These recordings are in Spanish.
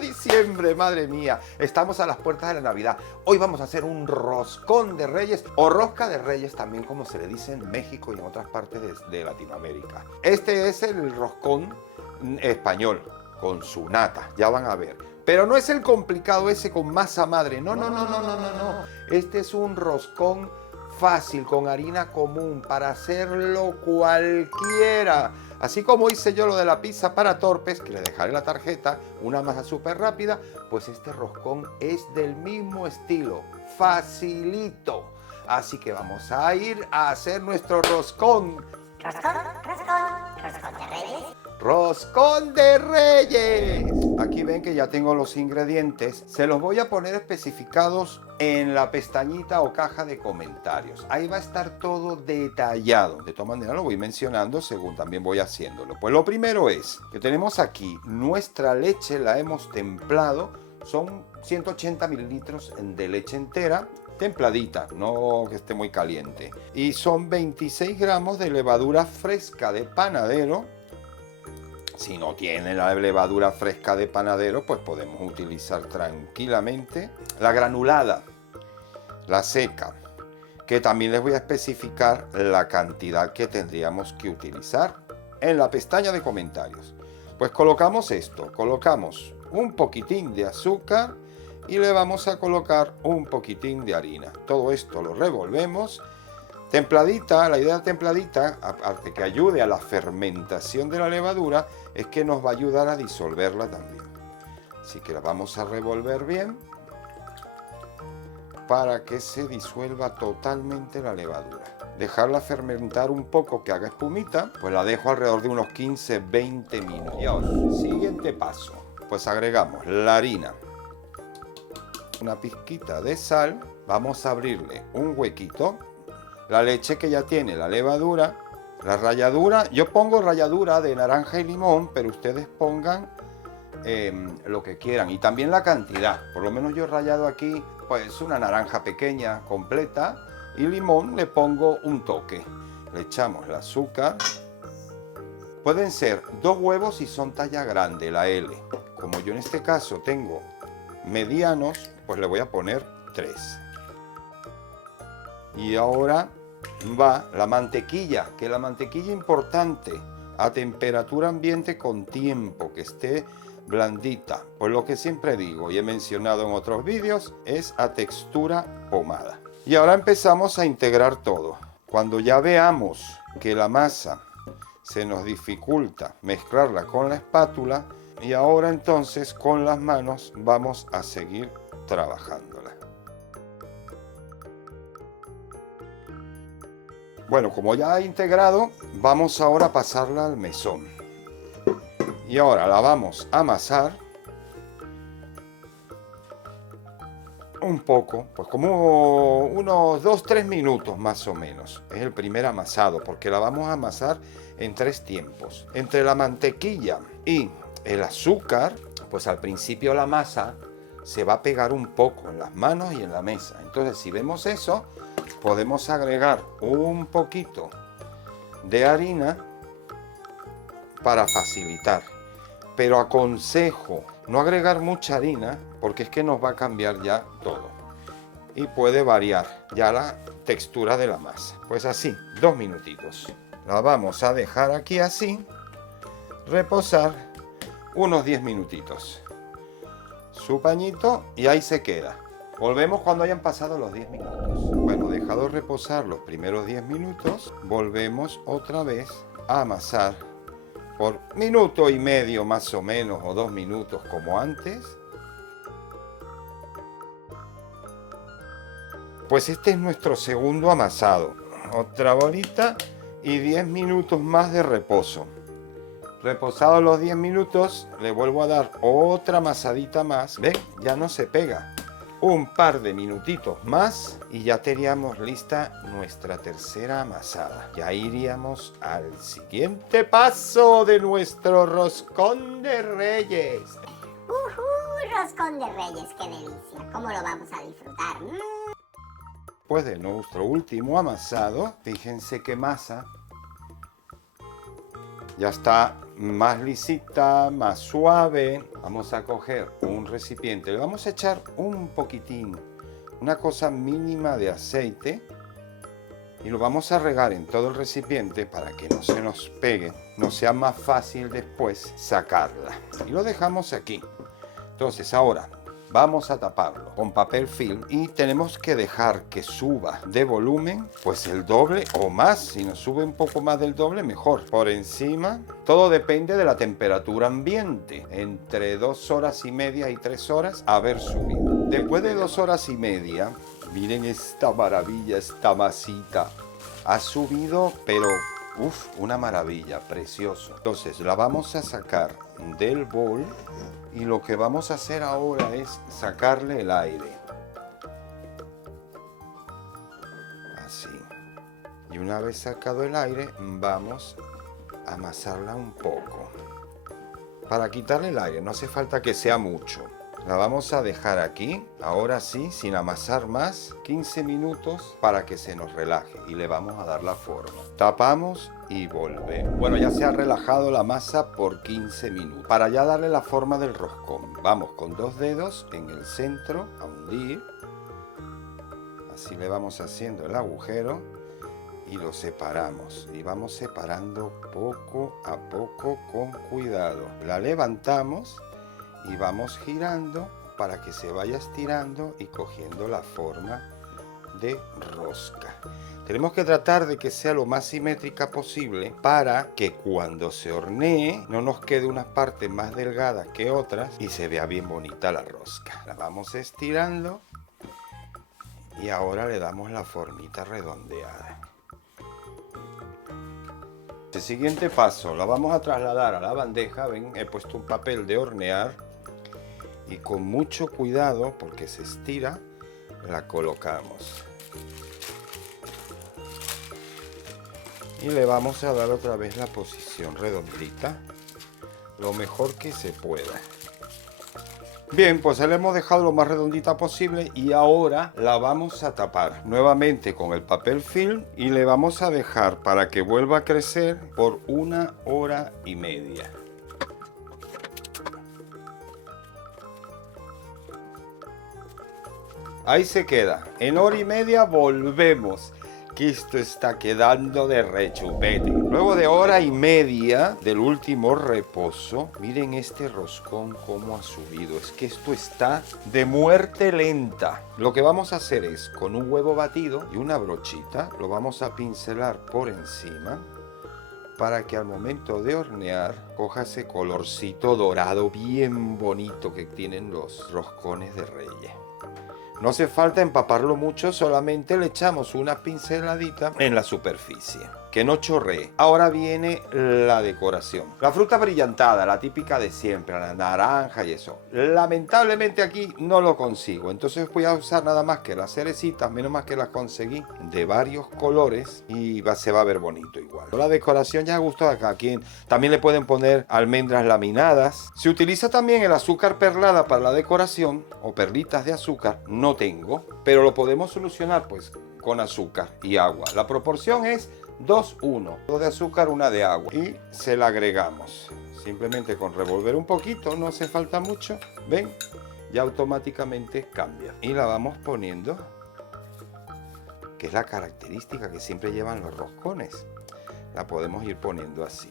Diciembre, madre mía. Estamos a las puertas de la Navidad. Hoy vamos a hacer un roscón de Reyes o rosca de Reyes, también como se le dice en México y en otras partes de Latinoamérica. Este es el roscón español, con su nata, ya van a ver. Pero no es el complicado ese con masa madre. No. Este es un roscón fácil, con harina común, para hacerlo cualquiera. Así como hice yo lo de la pizza para torpes, que le dejaré la tarjeta, una masa súper rápida, pues este roscón es del mismo estilo, facilito. Así que vamos a ir a hacer nuestro roscón. Roscón de Reyes. ¡Roscón de Reyes! Aquí ven que ya tengo los ingredientes. Se los voy a poner especificados en la pestañita o caja de comentarios. Ahí va a estar todo detallado. De todas maneras lo voy mencionando según también voy haciéndolo. Pues lo primero es que tenemos aquí nuestra leche, la hemos templado. Son 180 mililitros de leche entera, templadita, no que esté muy caliente. Y son 26 gramos de levadura fresca de panadero. Si no tienen la levadura fresca de panadero, pues podemos utilizar tranquilamente la granulada, la seca, que también les voy a especificar la cantidad que tendríamos que utilizar en la pestaña de comentarios. Pues colocamos esto, colocamos un poquitín de azúcar y le vamos a colocar un poquitín de harina. Todo esto lo revolvemos. Templadita, la idea templadita, aparte que ayude a la fermentación de la levadura, es que nos va a ayudar a disolverla también. Así que la vamos a revolver bien para que se disuelva totalmente la levadura. Dejarla fermentar un poco, que haga espumita, pues la dejo alrededor de unos 15-20 minutos. Siguiente paso, pues agregamos la harina, una pizquita de sal, vamos a abrirle un huequito, la leche que ya tiene la levadura, la ralladura, yo pongo ralladura de naranja y limón, pero ustedes pongan lo que quieran, y también la cantidad. Por lo menos yo he rallado aquí pues una naranja pequeña completa, y limón le pongo un toque. Le echamos el azúcar. Pueden ser 2 huevos si son talla grande, la L. Como yo en este caso tengo medianos, pues le voy a poner 3. Y ahora va la mantequilla, que la mantequilla importante, a temperatura ambiente con tiempo, que esté blandita. Pues lo que siempre digo y he mencionado en otros vídeos, es a textura pomada. Y ahora empezamos a integrar todo. Cuando ya veamos que la masa se nos dificulta mezclarla con la espátula, y ahora entonces con las manos vamos a seguir trabajándola. Bueno, como ya he integrado, vamos ahora a pasarla al mesón. Y ahora la vamos a amasar un poco, pues como unos 2-3 minutos más o menos. Es el primer amasado, porque la vamos a amasar en 3 tiempos. Entre la mantequilla y el azúcar, pues al principio la masa se va a pegar un poco en las manos y en la mesa. Entonces, si vemos eso, podemos agregar un poquito de harina para facilitar. Pero aconsejo no agregar mucha harina, porque es que nos va a cambiar ya todo. Y puede variar ya la textura de la masa. Pues así, 2 minutitos. La vamos a dejar aquí así, reposar unos 10 minutitos. Su pañito y ahí se queda. Volvemos cuando hayan pasado los 10 minutos. Bueno, dejado reposar los primeros 10 minutos, volvemos otra vez a amasar por 1,5 minutos más o menos, o 2 minutos como antes. Pues este es nuestro segundo amasado. Otra bolita y 10 minutos más de reposo. Reposados los 10 minutos, le vuelvo a dar otra amasadita más. ¿Ven? Ya no se pega. Un par de minutitos más y ya teníamos lista nuestra tercera amasada. Ya iríamos al siguiente paso de nuestro roscón de Reyes. Roscón de Reyes, qué delicia. ¿Cómo lo vamos a disfrutar? Después de nuestro último amasado, fíjense qué masa ya está más lisita, más suave. Vamos a coger un recipiente, le vamos a echar un poquitín, una cosa mínima de aceite y lo vamos a regar en todo el recipiente para que no se nos pegue, no sea más fácil después sacarla. Y lo dejamos aquí. Entonces ahora vamos a taparlo con papel film y tenemos que dejar que suba de volumen, pues el doble o más. Si nos sube un poco más del doble, mejor. Por encima, todo depende de la temperatura ambiente. Entre 2 horas y media y 3 horas, haber subido. Después de 2 horas y media, miren esta maravilla, esta masita. Ha subido, pero una maravilla, precioso. Entonces la vamos a sacar del bol. Y lo que vamos a hacer ahora es sacarle el aire. Así. Y una vez sacado el aire, vamos a amasarla un poco. Para quitarle el aire, no hace falta que sea mucho. La vamos a dejar aquí, ahora sí, sin amasar más, 15 minutos para que se nos relaje. Y le vamos a dar la forma. Tapamos y volvemos. Bueno, ya se ha relajado la masa por 15 minutos. Para ya darle la forma del roscón, vamos con 2 dedos en el centro a hundir. Así le vamos haciendo el agujero y lo separamos. Y vamos separando poco a poco con cuidado. La levantamos y vamos girando para que se vaya estirando y cogiendo la forma de rosca. Tenemos que tratar de que sea lo más simétrica posible para que cuando se hornee no nos quede unas partes más delgadas que otras y se vea bien bonita la rosca. La vamos estirando y ahora le damos la formita redondeada. El siguiente paso, la vamos a trasladar a la bandeja. Ven, he puesto un papel de hornear y con mucho cuidado, porque se estira, la colocamos. Y le vamos a dar otra vez la posición redondita, lo mejor que se pueda. Bien, pues le hemos dejado lo más redondita posible y ahora la vamos a tapar nuevamente con el papel film y le vamos a dejar para que vuelva a crecer por 1 hora y media. Ahí se queda. En 1 hora y media volvemos. Que esto está quedando de rechupete. Luego de 1 hora y media del último reposo, miren este roscón cómo ha subido. Es que esto está de muerte lenta. Lo que vamos a hacer es, con un huevo batido y una brochita, lo vamos a pincelar por encima para que al momento de hornear coja ese colorcito dorado bien bonito que tienen los roscones de Reyes. No hace falta empaparlo mucho, solamente le echamos una pinceladita en la superficie, que no chorree. Ahora viene la decoración. La fruta brillantada, la típica de siempre, la naranja y eso. Lamentablemente aquí no lo consigo, entonces voy a usar nada más que las cerecitas, menos más que las conseguí de varios colores y se va a ver bonito igual. La decoración ya a gusto de cada quien. También le pueden poner almendras laminadas. Se utiliza también el azúcar perlada para la decoración o perlitas de azúcar. No tengo, pero lo podemos solucionar pues con azúcar y agua. La proporción es 2:1, 2 de azúcar, 1 de agua y se la agregamos simplemente con revolver un poquito, no hace falta mucho, ven, ya automáticamente cambia y la vamos poniendo, que es la característica que siempre llevan los roscones. La podemos ir poniendo así.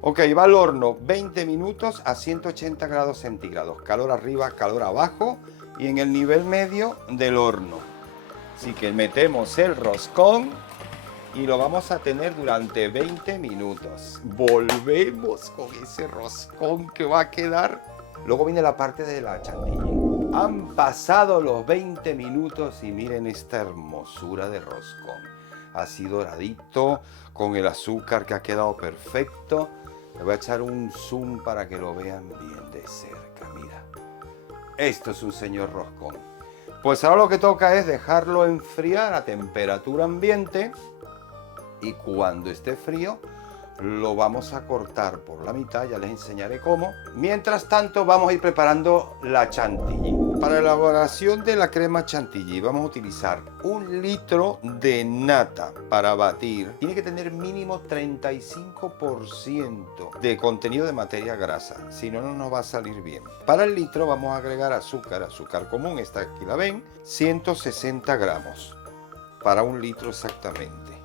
Ok, va al horno 20 minutos a 180 grados centígrados. Calor arriba, calor abajo y en el nivel medio del horno. Así que metemos el roscón y lo vamos a tener durante 20 minutos. Volvemos con ese roscón que va a quedar. Luego viene la parte de la chantilly. Han pasado los 20 minutos y miren esta hermosura de roscón. Así doradito, con el azúcar que ha quedado perfecto. Le voy a echar un zoom para que lo vean bien de cerca, mira. Esto es un señor roscón. Pues ahora lo que toca es dejarlo enfriar a temperatura ambiente y cuando esté frío lo vamos a cortar por la mitad, ya les enseñaré cómo. Mientras tanto vamos a ir preparando la chantilly. Para la elaboración de la crema chantilly vamos a utilizar 1 litro de nata para batir. Tiene que tener mínimo 35% de contenido de materia grasa, si no, no nos va a salir bien. Para el litro vamos a agregar azúcar común, esta aquí la ven, 160 gramos, para 1 litro exactamente.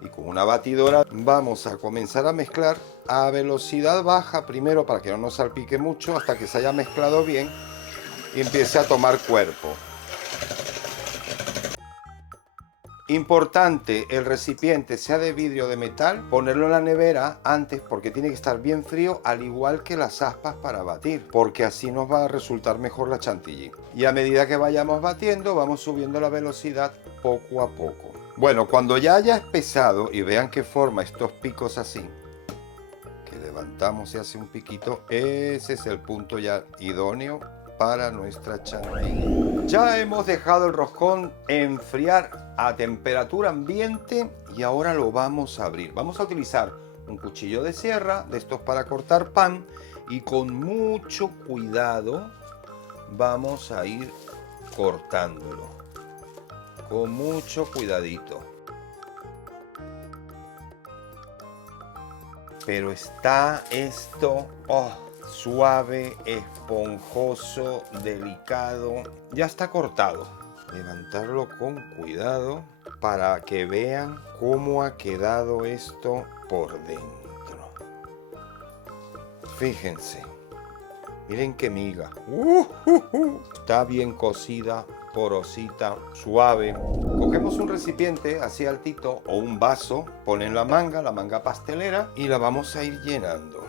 Y con una batidora vamos a comenzar a mezclar a velocidad baja primero para que no nos salpique mucho, hasta que se haya mezclado bien y empiece a tomar cuerpo. Importante, el recipiente sea de vidrio o de metal, ponerlo en la nevera antes porque tiene que estar bien frío, al igual que las aspas para batir, porque así nos va a resultar mejor la chantilly. Y a medida que vayamos batiendo, vamos subiendo la velocidad poco a poco. Bueno, cuando ya haya espesado y vean que forma estos picos así, que levantamos y hace un piquito, ese es el punto ya idóneo para nuestra chantilly. Ya hemos dejado el roscón enfriar a temperatura ambiente y ahora lo vamos a abrir. Vamos a utilizar un cuchillo de sierra, de estos para cortar pan, y con mucho cuidado vamos a ir cortándolo. Con mucho cuidadito. Pero está esto, suave, esponjoso, delicado. Ya está cortado. Levantarlo con cuidado para que vean cómo ha quedado esto por dentro. Fíjense. Miren qué miga. Está bien cocida, porosita, suave. Cogemos un recipiente así altito o un vaso, ponen la manga pastelera, y la vamos a ir llenando.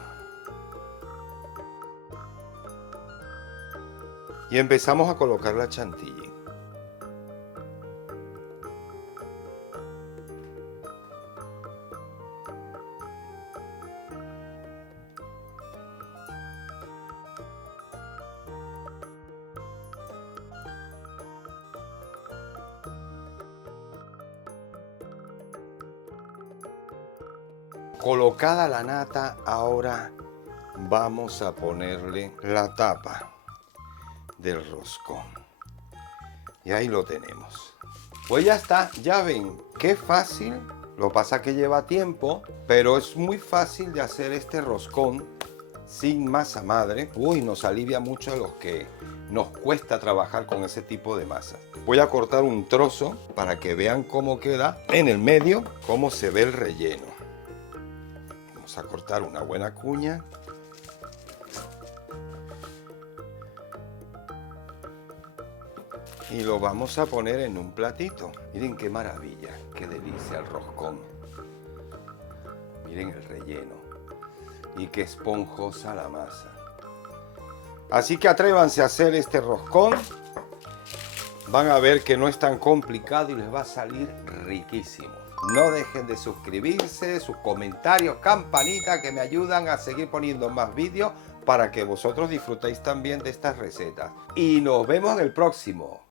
Y empezamos a colocar la chantilly. Colocada la nata, ahora vamos a ponerle la tapa del roscón. Y ahí lo tenemos. Pues ya está, ya ven, qué fácil. Lo pasa que lleva tiempo, pero es muy fácil de hacer este roscón sin masa madre. Uy, nos alivia mucho a los que nos cuesta trabajar con ese tipo de masa. Voy a cortar un trozo para que vean cómo queda en el medio, cómo se ve el relleno. Vamos a cortar una buena cuña. Y lo vamos a poner en un platito. Miren qué maravilla, qué delicia el roscón. Miren el relleno. Y qué esponjosa la masa. Así que atrévanse a hacer este roscón. Van a ver que no es tan complicado y les va a salir riquísimo. No dejen de suscribirse, sus comentarios, campanita, que me ayudan a seguir poniendo más vídeos para que vosotros disfrutéis también de estas recetas. Y nos vemos en el próximo.